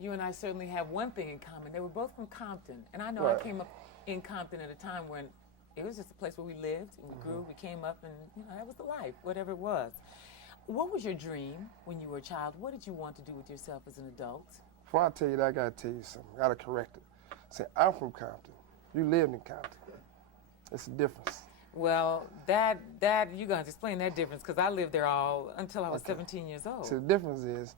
You and I certainly have one thing in common. They were both from Compton. And I know Right. I came up in Compton at a time when it was just a place where we lived and we grew, we came up, and that was the life, whatever it was. What was your dream when you were a child? What did you want to do with yourself as an adult? Before I tell you that, I gotta tell you something. I gotta correct it. Say, I'm from Compton. You lived in Compton. It's a difference. Well, that you're going to explain that difference, because I lived there all until I was 17 years old. So the difference is,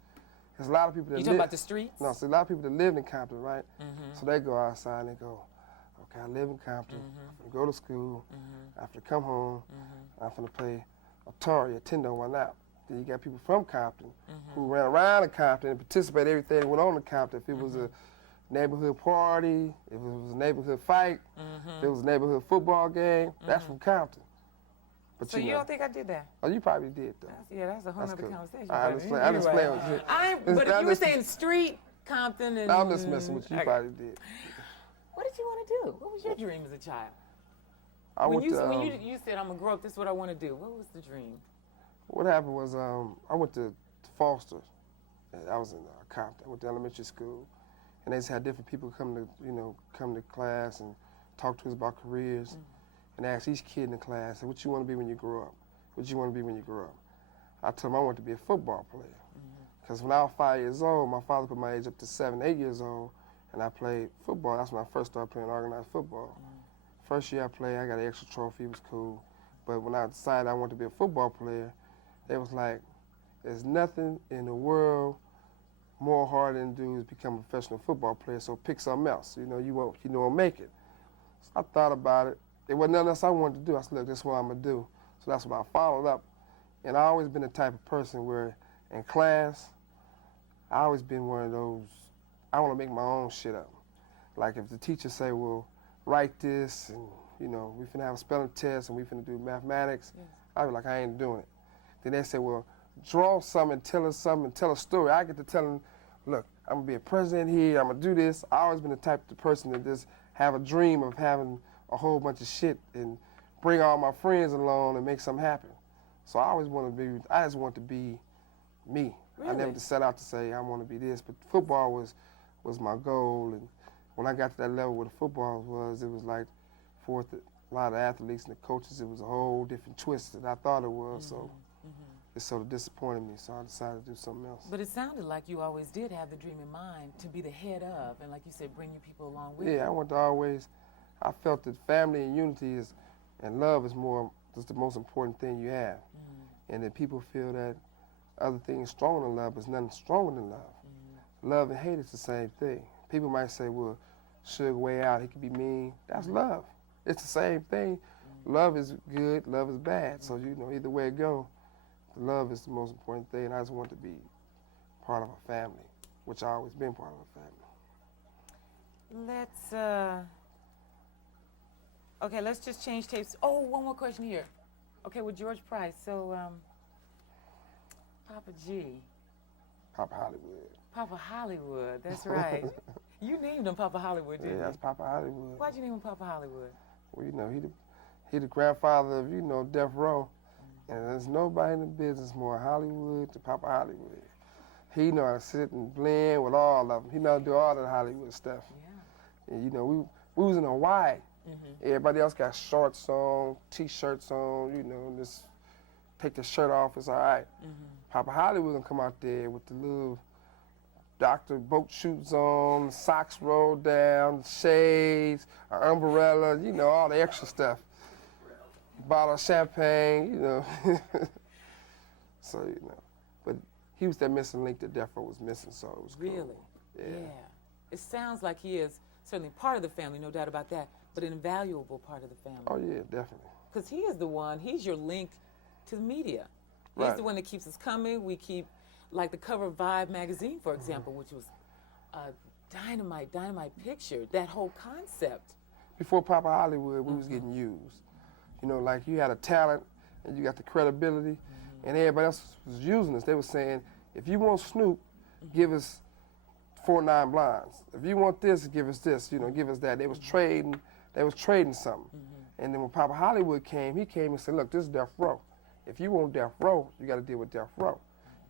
there's a lot of people that You talking about the streets? No, so a lot of people that lived in Compton, right? So they go outside and they go, okay, I live in Compton. I'm gonna go to school. After I come home, I'm gonna play Atari, Nintendo, one out. Then you got people from Compton who ran around in Compton and participated in everything that went on in Compton. If it was a neighborhood party, if it was a neighborhood fight, if it was a neighborhood football game, that's from Compton. But So you don't think I did that? Oh, you probably did, though. That's a whole other cool. conversation. I'm just playing with you. But if you were saying street, Compton, and... I'm just messing with you. You probably did. What did you want to do? What was your dream as a child? When you said, I'm going to grow up, this is what I want to do. What was the dream? What happened was I went to Foster. I was in Compton. I went to elementary school. And they just had different people come to class and talk to us about careers. And ask each kid in the class, what you want to be when you grow up? What you want to be when you grow up? I told them I wanted to be a football player. Because when I was 5 years old, my father put my age up to 7, 8 years old, and I played football. That's when I first started playing organized football. First year I played, I got an extra trophy, it was cool. But when I decided I wanted to be a football player, they was like, there's nothing in the world more hard than to do is become a professional football player, so pick something else. You won't make it. So I thought about it. There wasn't nothing else I wanted to do. I said, look, this is what I'm going to do. So that's what I followed up. And I always been the type of person where in class, I always been one of those, I want to make my own shit up. Like if the teacher say, well, write this, and we finna have a spelling test and we finna do mathematics, I be like, I ain't doing it. Then they say, well, draw something, tell us something, tell a story. I get to tell them, look, I'm gonna be a president here, I'm gonna do this. I always been the type of person that just have a dream of having a whole bunch of shit and bring all my friends along and make something happen. So I just want to be me. Really? I never just set out to say I want to be this, but football was my goal. And when I got to that level where the football was, it was like for a lot of athletes and the coaches, it was a whole different twist than I thought it was. So it sort of disappointed me, so I decided to do something else. But it sounded like you always did have the dream in mind to be the head of, and like you said, bring your people along with you. Yeah, I felt that family and unity and love is the most important thing you have. And that people feel that other things stronger than love, but nothing stronger than love. Love and hate is the same thing. People might say, well, Suge way out, he could be mean. That's love. It's the same thing. Love is good, love is bad. So, either way it go, love is the most important thing. And I just want to be part of a family, which I've always been part of a family. Let's just change tapes. Oh, one more question here. Okay, with George Price, so Papa G. Papa Hollywood. Papa Hollywood, that's right. You named him Papa Hollywood, didn't you? Yeah, that's Papa Hollywood. Why'd you name him Papa Hollywood? Well, he the grandfather of, Death Row. And there's nobody in the business more Hollywood than Papa Hollywood. He know how to sit and blend with all of them. He know how to do all that Hollywood stuff. Yeah. And, we was in Hawaii. Everybody else got shorts on, T-shirts on, just take the shirt off, it's all right. Papa Hollywood gonna come out there with the little Dr. boat shoes on, socks rolled down, shades, an umbrella, all the extra stuff. Bottle of champagne, So, but he was that missing link that Death Row was missing, so it was cool. Really? Yeah. It sounds like he is certainly part of the family, no doubt about that, but an invaluable part of the family. Oh, yeah, definitely. Because he's your link to the media. He's the one that keeps us coming. We keep, like the cover of Vibe magazine, for example, which was a dynamite picture, that whole concept. Before Papa Hollywood, we was getting used. Like you had a talent and you got the credibility, and everybody else was using us. They were saying, if you want Snoop, give us 4 9 Blinds. If you want this, give us this, give us that. They was trading something. And then when Papa Hollywood came, he came and said, look, this is Death Row. If you want Death Row, you got to deal with Death Row.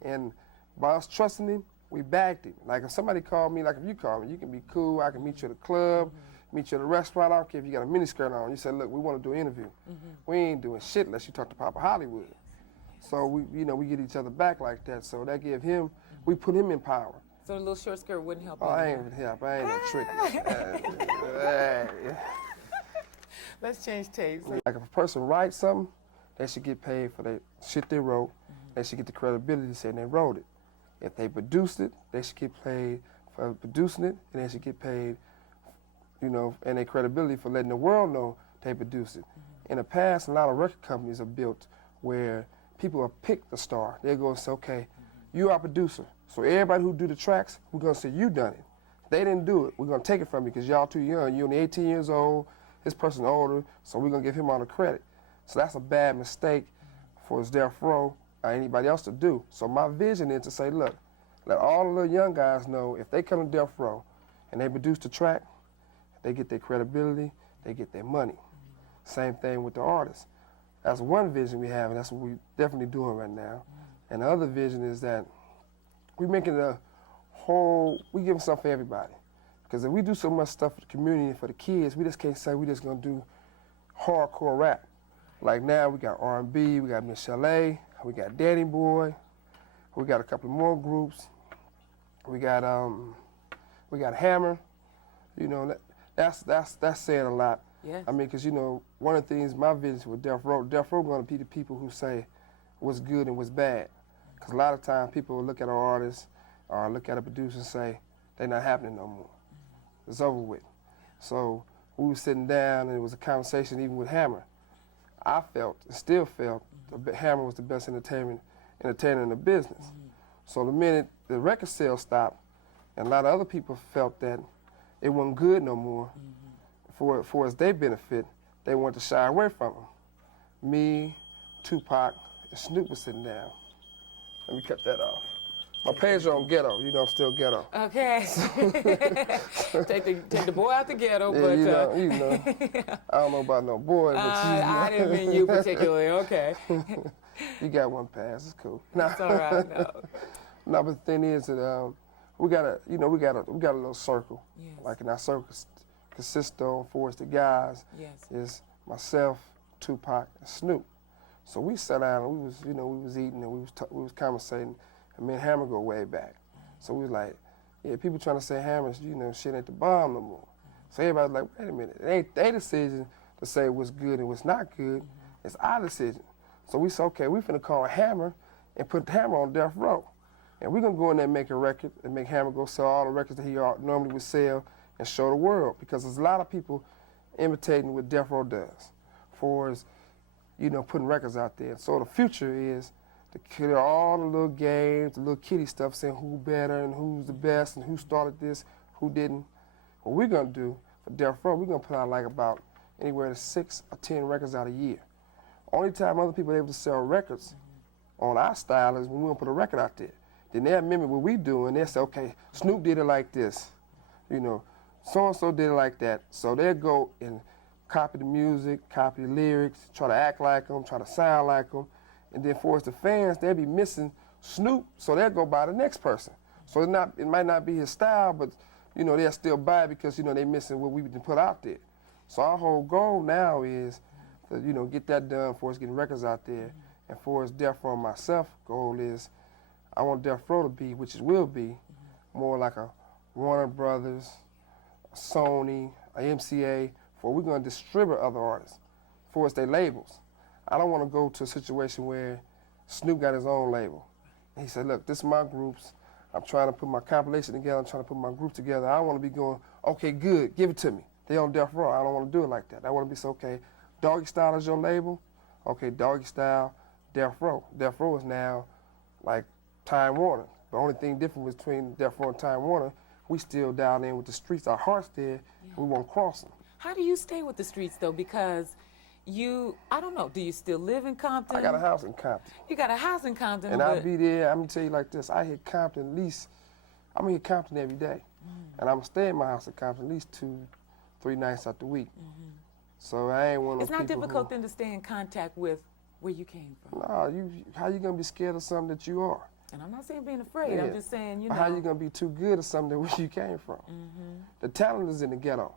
And by us trusting him, we backed him. Like if somebody called me, like if you call me, you can be cool. I can meet you at a club, meet you at a restaurant. I don't care if you got a miniskirt on. You say, look, we want to do an interview. We ain't doing shit unless you talk to Papa Hollywood. So we, you know, we get each other back like that. So that give him, we put him in power. So the little short skirt wouldn't help. Oh, I ain't help. I ain't no trick. Let's change tapes. Like if a person writes something, they should get paid for the shit they wrote. They should get the credibility saying they wrote it. If they produced it, they should get paid for producing it, and they should get paid, you know, and their credibility for letting the world know they produced it. In the past, a lot of record companies are built where people will pick the star. They're going to say, okay, you are a producer. So everybody who do the tracks, we're going to say you done it. They didn't do it. We're going to take it from you because y'all too young. You're only 18 years old. This person older, so we're going to give him all the credit. So that's a bad mistake for Death Row or anybody else to do. So my vision is to say, look, let all the little young guys know if they come to Death Row and they produce the track, they get their credibility, they get their money. Same thing with the artists. That's one vision we have, and that's what we're definitely doing right now. And the other vision is that we're making a whole, we give something for everybody. Because if we do so much stuff for the community and for the kids, we just can't say we just gonna do hardcore rap. Like now we got R&B, we got Miss Chalet, we got Daddy Boy, we got a couple more groups. We got Hammer. You know, that's saying a lot. Yes. I mean, because you know, one of the things my vision with Death Row gonna be the people who say what's good and what's bad. Because a lot of times people will look at an artist or look at a producer and say they're not happening no more. It's over with. So we were sitting down and it was a conversation even with Hammer. I felt, still felt, Hammer was the best entertainer in the business. So the minute the record sales stopped, and a lot of other people felt that it wasn't good no more, for as their benefit, they wanted to shy away from him. Me, Tupac, and Snoop was sitting down. Let me cut that off. My page on ghetto, you know, I'm still ghetto. Okay. take the boy out the ghetto, Yeah, but you know. I don't know about no boy, but I didn't mean you particularly. Okay. You got one pass, it's cool. That's all right. No. No, but the thing is that we got a little circle. Yes. Like in our circle consists of, for us the guys, Yes. is myself, Tupac, and Snoop. So we sat down and we was eating and we was conversating. And me and Hammer go way back. So we was like, yeah, people trying to say Hammer's, you know, shit ain't the bomb no more. So everybody's like, wait a minute, it ain't their decision to say what's good and what's not good. It's our decision. So we said, okay, we finna call Hammer and put Hammer on Death Row. And we're gonna go in there and make a record and make Hammer go sell all the records that he normally would sell and show the world. Because there's a lot of people imitating what Death Row does for us, you know, putting records out there. So the future is to kill all the little games, the little kiddie stuff, saying who better and who's the best and who started this, who didn't. What we're gonna do for Death Row, we're gonna put out like about anywhere to 6 or 10 records out a year. Only time other people are able to sell records on our style is when we gonna put a record out there. Then they'll remember what we do and they'll say, okay, Snoop did it like this, you know, so-and-so did it like that. So they'll go and copy the music, copy the lyrics, try to act like them, try to sound like them. And then for us, the fans, they'll be missing Snoop, so they'll go buy the next person. So it might not be his style, but you know, they'll still buy it because, you know, they're missing what we put out there. So our whole goal now is to, you know, get that done for us getting records out there. And for us, Death Row and myself, goal is I want Death Row to be, which it will be, more like a Warner Brothers, a Sony, a MCA, for we're gonna distribute other artists for us, their labels. I don't want to go to a situation where Snoop got his own label. He said, look, this is my groups. I'm trying to put my compilation together. I'm trying to put my group together. I want to be going, okay, good, give it to me. They on Death Row. I don't want to do it like that. I want to be so, okay, Doggy Style is your label. Okay, Doggy Style, Death Row. Death Row is now like Time Warner. The only thing different between Death Row and Time Warner, we still down there with the streets. Our heart's there. Yeah. We won't cross them. How do you stay with the streets, though? Because I don't know, do you still live in Compton? I got a house in Compton. You got a house in Compton. And I'll be there, I'm gonna tell you like this, I hit Compton at least, I'm gonna hit Compton every day. And I'm gonna stay in my house in Compton at least 2-3 nights out the week. So I ain't one of those people. It's not difficult then to stay in contact with where you came from. No, how you gonna be scared of something that you are? And I'm not saying being afraid. Yeah. I'm just saying, you know. How you gonna be too good at something where you came from? The talent is in the ghetto.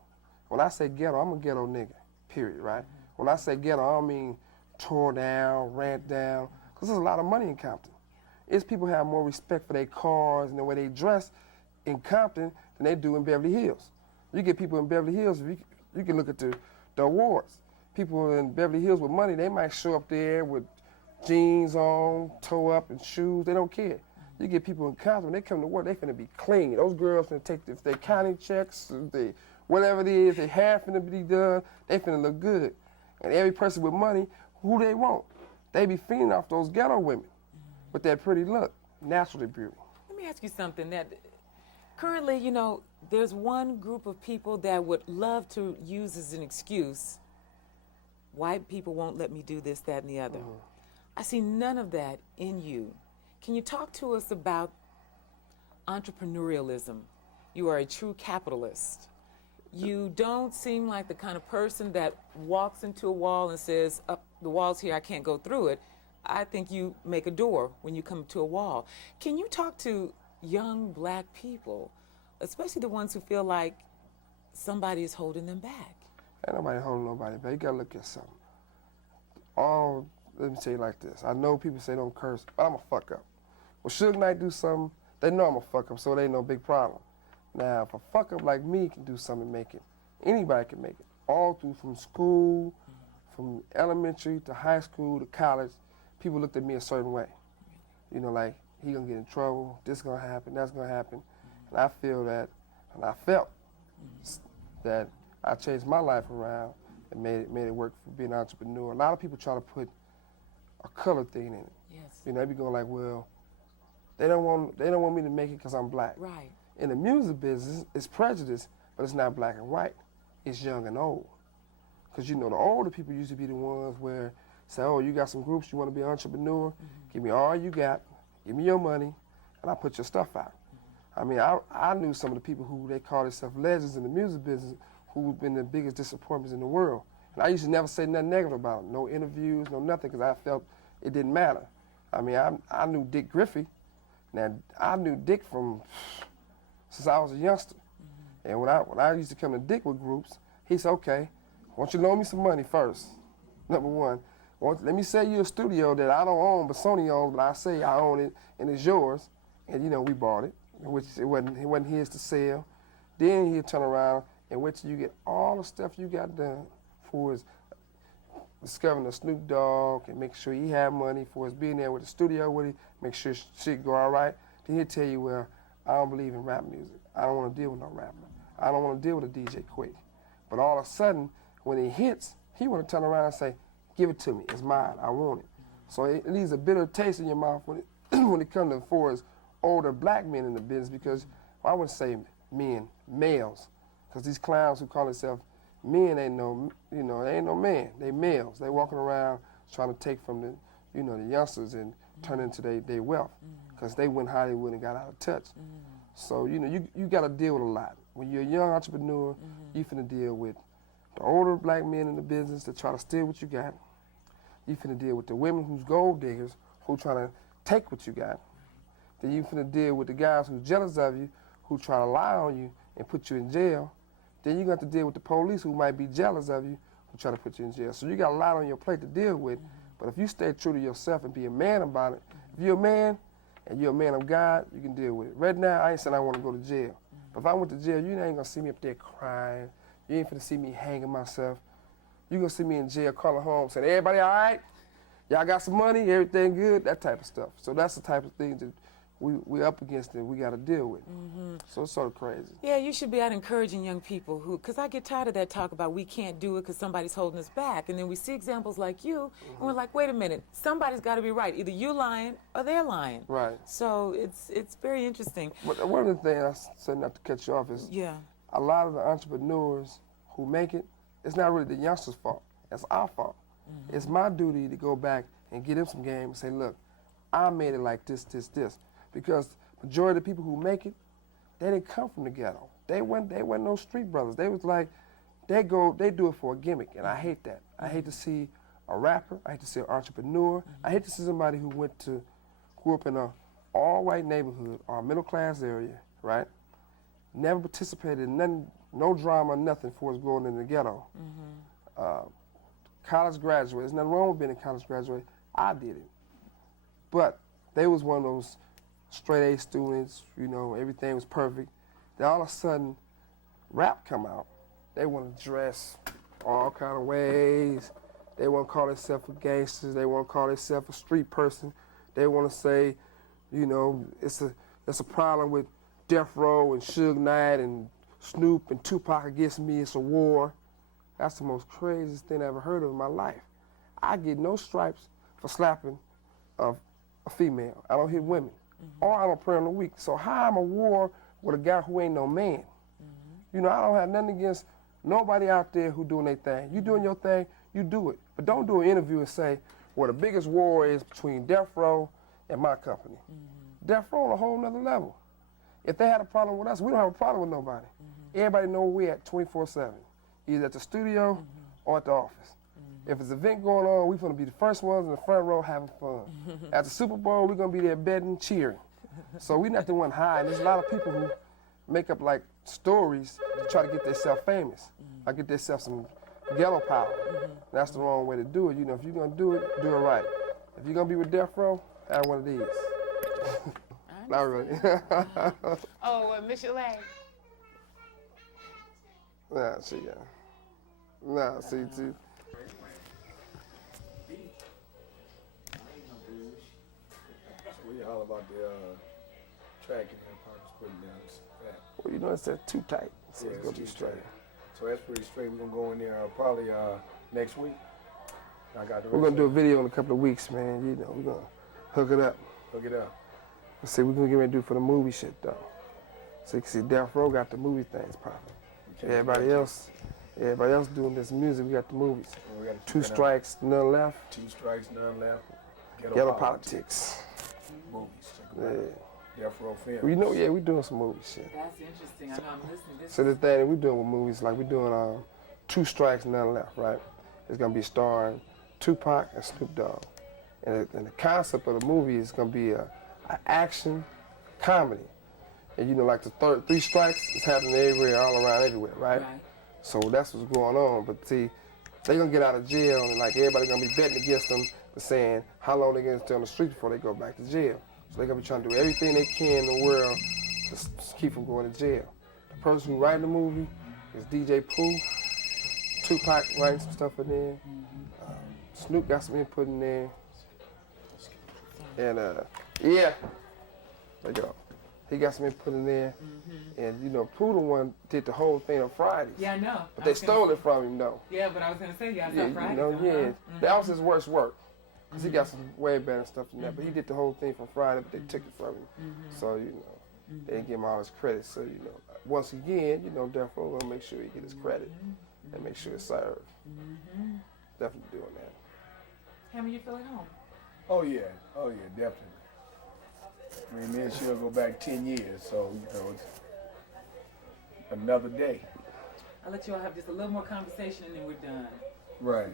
When I say ghetto, I'm a ghetto nigga, period, right? When I say ghetto, I don't mean tore down, ran down, because there's a lot of money in Compton. It's people have more respect for their cars and the way they dress in Compton than they do in Beverly Hills. You get people in Beverly Hills, you can look at the awards. People in Beverly Hills with money, they might show up there with jeans on, toe up, and shoes. They don't care. You get people in Compton, when they come to work, they finna be clean. Those girls finna take, if they counting checks, if they, whatever it is, they hair finna be done, they finna look good. And every person with money, who they want? They be feeding off those ghetto women with that pretty look, natural beauty. Let me ask you something. That currently, you know, there's one group of people that would love to use as an excuse, white people won't let me do this, that, and the other. I see none of that in you. Can you talk to us about entrepreneurialism? You are a true capitalist. You don't seem like the kind of person that walks into a wall and says, the wall's here, I can't go through it. I think you make a door when you come to a wall. Can you talk to young black people, especially the ones who feel like somebody is holding them back? Ain't nobody holding nobody back. You gotta look at something. Let me tell you like this. I know people say don't curse, but I'm a fuck up. When Suge Knight do something, they know I'm a fuck up, so it ain't no big problem. Now, if a fuck up like me can do something and make it, anybody can make it. All through from school, from elementary to high school to college, people looked at me a certain way. You know, like, he gonna get in trouble, this gonna happen, that's gonna happen. And I feel that, and I felt that I changed my life around and made it work for being an entrepreneur. A lot of people try to put a color thing in it. Yes. You know, they be going like, well, they don't want me to make it because I'm black. Right. In the music business, it's prejudice, but it's not black and white. It's young and old. Because, you know, the older people used to be the ones where say, oh, you got some groups, you want to be an entrepreneur? Give me all you got, give me your money, and I'll put your stuff out. I mean, I knew some of the people who they call themselves legends in the music business who've been the biggest disappointments in the world. And I used to never say nothing negative about them, no interviews, no nothing, because I felt it didn't matter. I mean, I knew Dick Griffey. Now, I knew Dick since I was a youngster. And when I used to come to Dick with groups, he said, okay, why don't you loan me some money first, number one. Let me sell you a studio that I don't own, but Sony owns, but I say I own it, and it's yours. And, you know, we bought it, which it wasn't his to sell. Then he'd turn around and wait till you get all the stuff you got done for his discovering the Snoop Dogg and make sure he had money for his being there with the studio with him, make sure shit go all right. Then he'll tell you, well, I don't believe in rap music. I don't want to deal with no rapper. I don't want to deal with a DJ Quick. But all of a sudden, when it hits, he want to turn around and say, give it to me. It's mine. I want it. So it leaves a bitter taste in your mouth when it comes to for as older black men in the business, because I wouldn't say men, males, because these clowns who call themselves men ain't no, you know, they ain't no man. They males. They walking around trying to take from the, you know, the youngsters and turn into their wealth, because they went Hollywood and got out of touch. So, you know, you got to deal with a lot. When you're a young entrepreneur, you finna deal with the older black men in the business that try to steal what you got. You finna deal with the women who's gold diggers who trying to take what you got. Then you finna deal with the guys who's jealous of you, who try to lie on you and put you in jail. Then you got to deal with the police who might be jealous of you, who try to put you in jail. So you got a lot on your plate to deal with. But if you stay true to yourself and be a man about it, if you're a man and you're a man of God, you can deal with it. Right now, I ain't saying I want to go to jail. But if I went to jail, you ain't gonna see me up there crying. You ain't finna see me hanging myself. You gonna see me in jail calling home saying, everybody all right? Y'all got some money? Everything good? That type of stuff. So that's the type of things that we up against and we got to deal with. So it's sort of crazy. Yeah, you should be out encouraging young people who, because I get tired of that talk about we can't do it because somebody's holding us back. And then we see examples like you, and we're like, wait a minute, somebody's got to be right. Either you lying or they're lying. Right. So it's very interesting. But one of the things I said, not to cut you off, is a lot of the entrepreneurs who make it, it's not really the youngsters' fault. It's our fault. It's my duty to go back and get them some game and say, look, I made it like this. Because majority of the people who make it, they didn't come from the ghetto. They weren't no street brothers. They was like, they do it for a gimmick, and I hate that. I hate to see a rapper. I hate to see an entrepreneur. I hate to see somebody who grew up in a all-white neighborhood, or middle-class area, right? Never participated in nothing, no drama, nothing for us growing in the ghetto. College graduate, there's nothing wrong with being a college graduate. I did it. But they was one of those straight A students, you know, everything was perfect. Then all of a sudden, rap come out. They want to dress all kind of ways. They want to call themselves a gangsters. They want to call themselves a street person. They want to say, you know, it's a problem with Death Row and Suge Knight and Snoop and Tupac against me. It's a war. That's the most craziest thing I ever heard of in my life. I get no stripes for slapping a female. I don't hit women. Or I don't pray on the weak. So how I'm a war with a guy who ain't no man? You know, I don't have nothing against nobody out there who doing their thing. You doing your thing, you do it. But don't do an interview and say, well, the biggest war is between Death Row and my company. Death Row on a whole nother level. If they had a problem with us, we don't have a problem with nobody. Everybody know where we at 24/7, either at the studio or at the office. If there's an event going on, we're gonna be the first ones in the front row having fun. At the Super Bowl, we're gonna be there betting, cheering. So we're not the one high. And there's a lot of people who make up like stories to try to get themselves famous, or get themselves some ghetto power. That's the wrong way to do it. You know, if you're gonna do it right. If you're gonna be with Death Row, have one of these. Not really. Miss your leg. Nah, see ya. Nah, see too. We all about the track and then Parker's putting down. Well, you know, it's too tight, so Yeah, it's gonna it's be too straight. tight. So that's pretty straight. We're gonna go in there probably next week. I got the We're gonna do a video in a couple of weeks, man. You know, we're gonna hook it up. Hook it up. Let's see, we're gonna get ready to do for the movie shit though. So you can see Death Row got the movie things popping. Everybody else doing this music, we got the movies. Well, we gotta keep Two that up. strikes, none left. 2 strikes, none left. Ghetto politics. Movies. Check Yeah. them out. Death Row Films. Well, you know, yeah, we doing some movie shit. That's interesting. I know I'm listening. This So the thing that we doing with movies, like we doing 2 strikes, none left, right? It's gonna be starring Tupac and Snoop Dogg. And the concept of the movie is gonna be an action comedy. And you know, like the 3 strikes is happening everywhere, all around everywhere, right? So that's what's going on. But see, they gonna get out of jail and like everybody gonna be betting against them, saying how long they gonna stay on the street before they go back to jail. So they're gonna be trying to do everything they can in the world to keep them going to jail. The person who writing the movie is DJ Pooh. Tupac writing some stuff in there. Snoop got some input in there. And yeah, there you go. He got some input in there. And you know, Pooh the one did the whole thing on Fridays. Yeah, I know. But they stole it from him though. Yeah, but I was gonna say Yeah, Friday. you know, yeah. That was his worst work. Cause he got some way better stuff than that. But he did the whole thing from Friday, but they took it from him. So, you know, they didn't give him all his credit. So, you know, once again, you know, Death Row gonna make sure he get his credit and make sure it's served. Definitely doing that. Hammer, you feel at home? Oh yeah, definitely. I mean, me and she'll go back 10 years, so you know, it's another day. I'll let you all have just a little more conversation and then we're done. Right.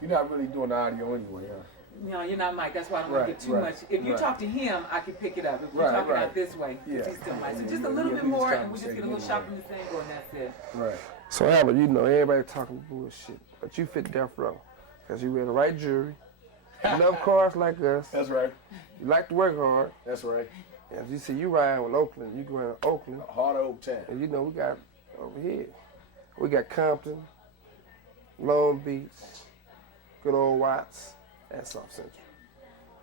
You're not really doing the audio anyway, huh? No, you're not Mike. That's why I don't want to get too much. If you talk to him, I can pick it up. If you're talking out this way, he's still Mike. So just a little bit more, and we just get a little shopping this angle, and that's it. Right. So, Albert, you know, everybody talking bullshit, but you fit Death Row because you wear the right jewelry. You love cars like us. That's right. You like to work hard. That's right. As you see, you riding with Oakland. You going to Oakland. Hard old time. And you know, we got over here, we got Compton, Long Beach, good old Watts, and South Central.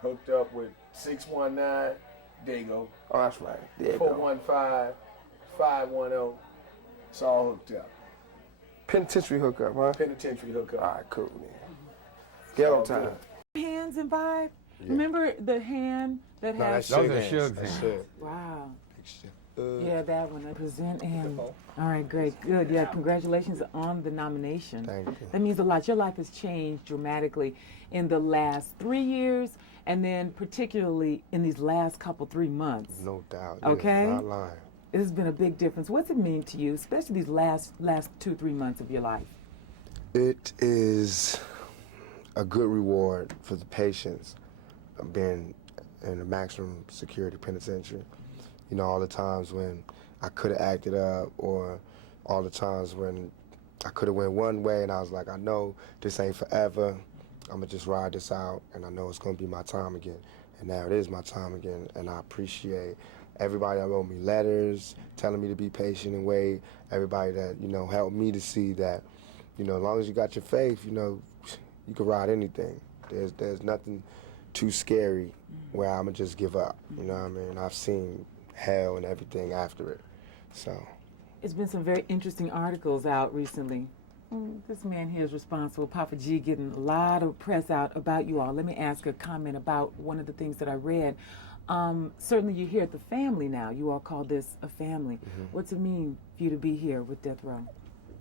Hooked up with 619 Dago. Oh, that's right. There you 415 510. It's all hooked up. Penitentiary hookup, huh? Penitentiary hookup. All right, cool, man. Ghetto time. Hands and vibe. Yeah. Remember the hand that has. Those are Suge's hands. Wow. Yeah, that one. I present him. All right, great, good. Yeah, congratulations on the nomination. Thank you. That means a lot. Your life has changed dramatically in the last 3 years, and then particularly in these last 3 months. No doubt. Okay. Not lying. It has been a big difference. What's it mean to you, especially these last 2-3 months of your life? It is a good reward for the patience of being in a maximum security penitentiary. You know, all the times when I could have acted up, or all the times when I could have went one way and I was like, I know this ain't forever. I'm gonna just ride this out, and I know it's gonna be my time again. And now it is my time again, and I appreciate everybody that wrote me letters, telling me to be patient and wait, everybody that, you know, helped me to see that, you know, as long as you got your faith, you know, you can ride anything. There's nothing too scary where I'm gonna just give up, you know what I mean? I've seen hell and everything after it, so. It's been some very interesting articles out recently. This man here is responsible, Papa G, getting a lot of press out about you all. Let me ask a comment about one of the things that I read. Certainly you're here at the family now. You all call this a family. What's it mean for you to be here with Death Row?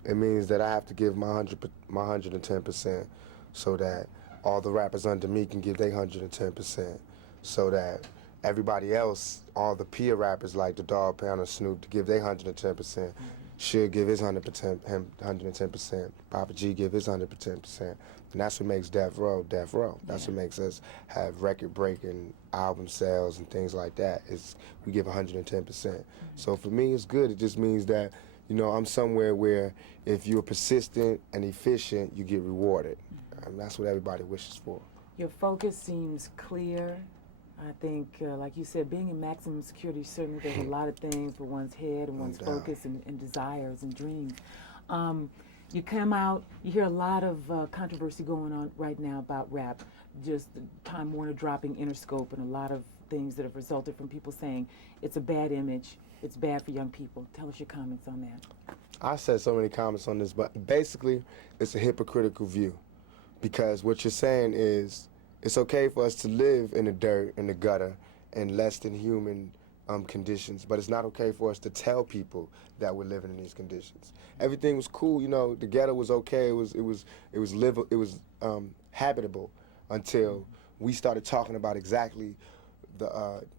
It means that I have to give my 110% so that all the rappers under me can give their 110%, so that everybody else, all the peer rappers like the Dog Pound or Snoop, to give their 110%. Suge give his 110%, Papa G give his 110%, and that's what makes Death Row Death Row. That's what makes us have record-breaking album sales and things like that, is we give 110%. So for me, it's good. It just means that, you know, I'm somewhere where if you're persistent and efficient, you get rewarded. And that's what everybody wishes for. Your focus seems clear. I think, like you said, being in maximum security, certainly there's a lot of things for one's head and one's focus and desires and dreams. You come out, you hear a lot of controversy going on right now about rap, just Time Warner dropping Interscope and a lot of things that have resulted from people saying it's a bad image, it's bad for young people. Tell us your comments on that. I said so many comments on this, but basically it's a hypocritical view, because what you're saying is it's okay for us to live in the dirt, in the gutter, in less than human conditions, but it's not okay for us to tell people that we're living in these conditions. Everything was cool, you know. The ghetto was okay. It was habitable until we started talking about exactly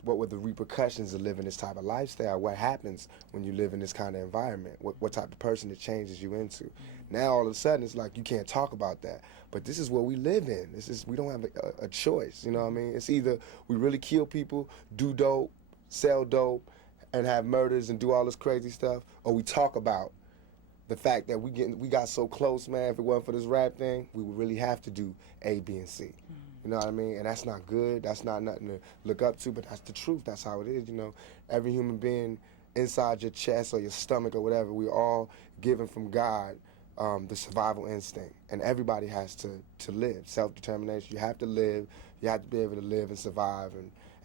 what were the repercussions of living this type of lifestyle. What happens when you live in this kind of environment? What type of person it changes you into? Now all of a sudden it's like you can't talk about that. But this is what we live in. We don't have a choice. You know what I mean? It's either we really kill people, do dope, sell dope, and have murders and do all this crazy stuff, or we talk about the fact that we got so close, man. If it wasn't for this rap thing, we would really have to do A, B, and C. You know what I mean? And that's not good. That's not nothing to look up to, but that's the truth. That's how it is, you know. Every human being inside your chest or your stomach or whatever, we all given from God the survival instinct. And everybody has to live, self-determination. You have to live. You have to be able to live and survive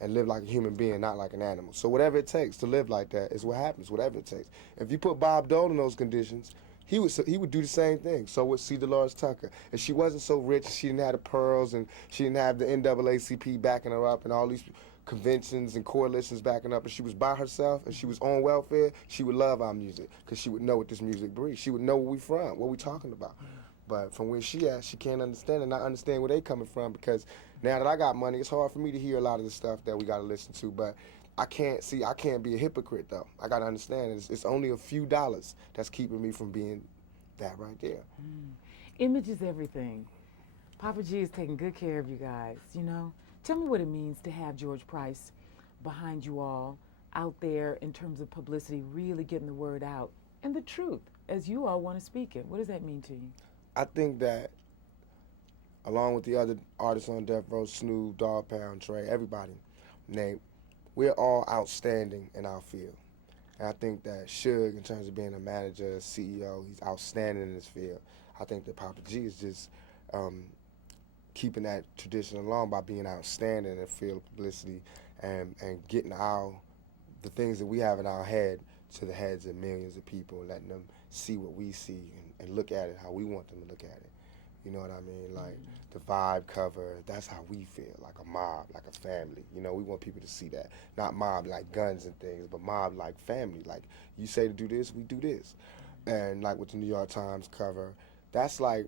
and live like a human being, not like an animal. So whatever it takes to live like that is what happens, whatever it takes. If you put Bob Dole in those conditions, he would do the same thing. So would C. Dolores Tucker. If she wasn't so rich, she didn't have the pearls, and she didn't have the NAACP backing her up, and all these conventions and coalitions backing up, and she was by herself, and she was on welfare, she would love our music, because she would know what this music breeds. She would know where we from, what we talking about. But from where she at, she can't understand and not understand where they coming from, because now that I got money, it's hard for me to hear a lot of the stuff that we got to listen to. But I can't be a hypocrite, though. I got to understand it's only a few dollars that's keeping me from being that right there. Image is everything. Papa G is taking good care of you guys, you know. Tell me what it means to have George Price behind you all, out there in terms of publicity, really getting the word out, and the truth, as you all want to speak it. What does that mean to you? I think that, along with the other artists on Death Row, Snoop, Dog Pound, Trey, everybody, Nate, we're all outstanding in our field. And I think that Suge, in terms of being a manager, CEO, he's outstanding in his field. I think that Papa G is just keeping that tradition along by being outstanding in the field of publicity and getting the things that we have in our head to the heads of millions of people, and letting them see what we see and look at it how we want them to look at it. You know what I mean? Like the Vibe cover, that's how we feel, like a mob, like a family. You know, we want people to see that. Not mob like guns and things, but mob like family. Like, you say to do this, we do this. And like with the New York Times cover, that's like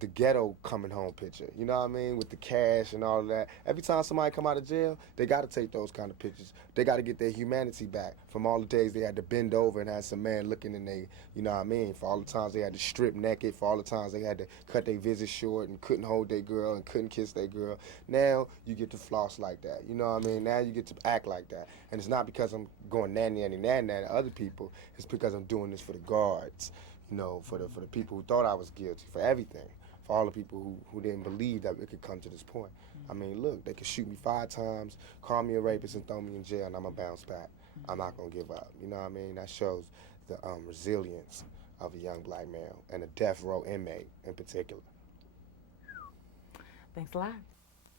the ghetto coming home picture, you know what I mean, with the cash and all of that. Every time somebody come out of jail, they got to take those kind of pictures. They got to get their humanity back from all the days they had to bend over and have some man looking in they, you know what I mean, for all the times they had to strip naked, for all the times they had to cut their visit short and couldn't hold their girl and couldn't kiss their girl. Now you get to floss like that, you know what I mean? Now you get to act like that. And it's not because I'm going nanny to other people. It's because I'm doing this for the guards. You know, for the people who thought I was guilty, for everything, for all the people who didn't believe that it could come to this point. I mean, look, they could shoot me 5 times, call me a rapist, and throw me in jail, and I'm gonna bounce back. I'm not gonna give up. You know what I mean? That shows the resilience of a young black male and a death row inmate in particular. Thanks a lot.